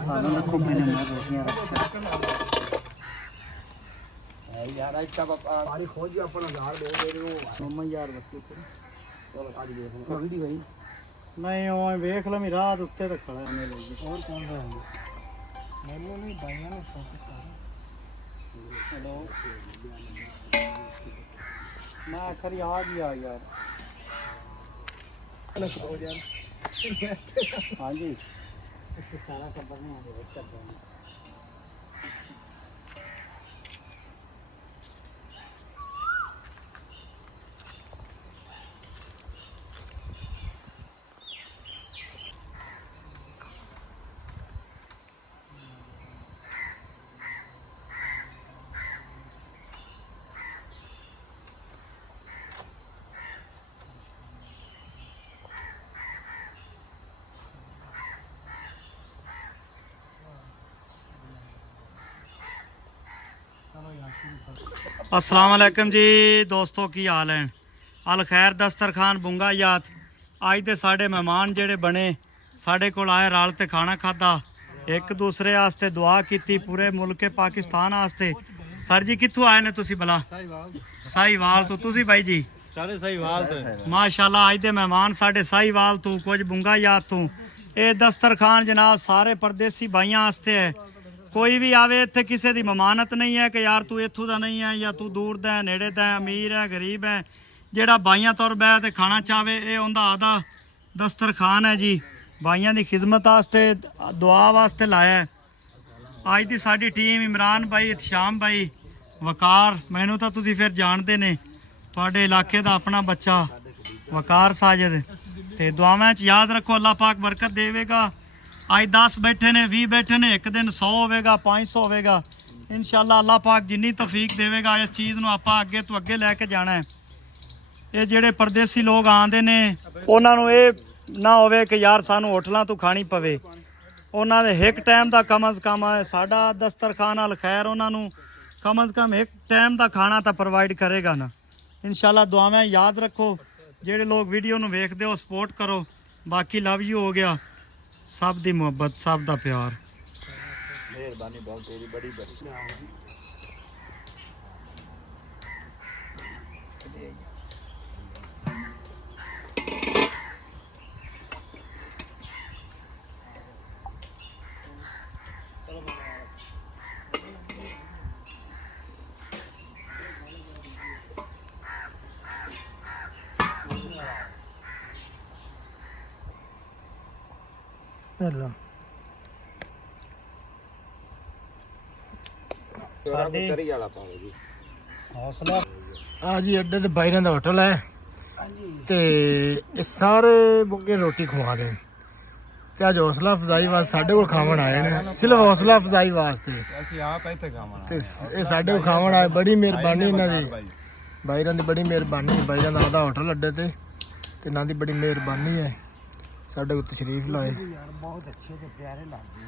सालों रखो मैंने मार रोटियां रख यार आज तब पारी खोज अपना झाड़ दो दे रहे हो सोमा यार बच्चे चलो आज देख कर दी भाई नहीं ओए देख लो मेरी रात उत्ते तक खड़ा है मेरे लिए और कौन सा है मैंने नहीं भाईया ने फोकस कर हेलो मैं आखिर याद ही आ यार हाँ जी सारा खबर नहीं आ रहा अस्सलाम वालेकुम जी दोस्तों की हाल है अल खैर दस्तरखान बुंगा याद अज दे साढ़े मेहमान जेड़े बने साढ़े कोल आए रल ते खाना खादा एक दूसरे वास्ते दुआ की पूरे मुल्क पाकिस्तान वास्ते सर जी कित्थों आए ने तुसी भला साहिवाल तो तुसी भाई जी सारे साहिवाल माशाल्लाह अज दे मेहमान साढ़े साहिवाल तो कुछ बुंगा याद तो ये दस्तरखान जनाब सारे परदेसी भाइयों वास्ते है कोई भी आवे इत्थे किसी की ममानत नहीं है कि यार तू इत्थों का नहीं है या तू दूर दा है नेड़े दा है अमीर है गरीब है जेड़ा भाइयों तौर बह ते खाना चाहे ये उनका आधा दस्तरखान है जी भाइयों की खिदमत वास्ते दुआ वास्ते लाया है अज की साडी टीम इमरान भाई इतशाम भाई वकार मैनू तो तुसी फिर जानते ने तुहाडे इलाके का अपना बच्चा वकार साजिद ते दुआवां च याद रखो अल्लाह पाक बरकत देवेगा आज 10 बैठे ने 20 बैठे ने एक दिन 100 होगा 500 होगा इंशाल्लाह अल्लाह पाक जिन्नी तौफीक देवेगा इस चीज़ को आप अगे तो अगे लैके जाना है ये जेडे परदेसी लोग आते ने उन्होंने ये ना होवे कि यार सानू होटलों तो खानी पवे उन्होंने एक टाइम का कम अज़ कम है साडा दस्तरखान अल खैर उन्होंने कम अज़ कम एक टाइम का खाना तो प्रोवाइड करेगा ना इंशाल्लाह दुआवां याद रखो जेडे लोग वीडियो नूं वेखदे हो सपोर्ट करो बाकी लव यू हो गया सब दी मुहब्बत सब दा प्यार मेहरबानी बहुत तेरी बड़ी बड़ी जी अड्डे ते बाहर का होटल है ते सारे बुगे रोटी खवा दें ते अज हौसला अफजाई वास्ते साडे कोल खावन आए ने सिर्फ हौसला अफजाई वास्ते ते साडे कोल खावन आए बड़ी मेहरबानी इन्हां दी बाहरां दी बड़ी मेहरबानी बाहरां दा आधा होटल अड्डे ते इन्हां दी बड़ी मेहरबानी है साडे को तशरीफ लाए बहुत अच्छे ते प्यारे लगदे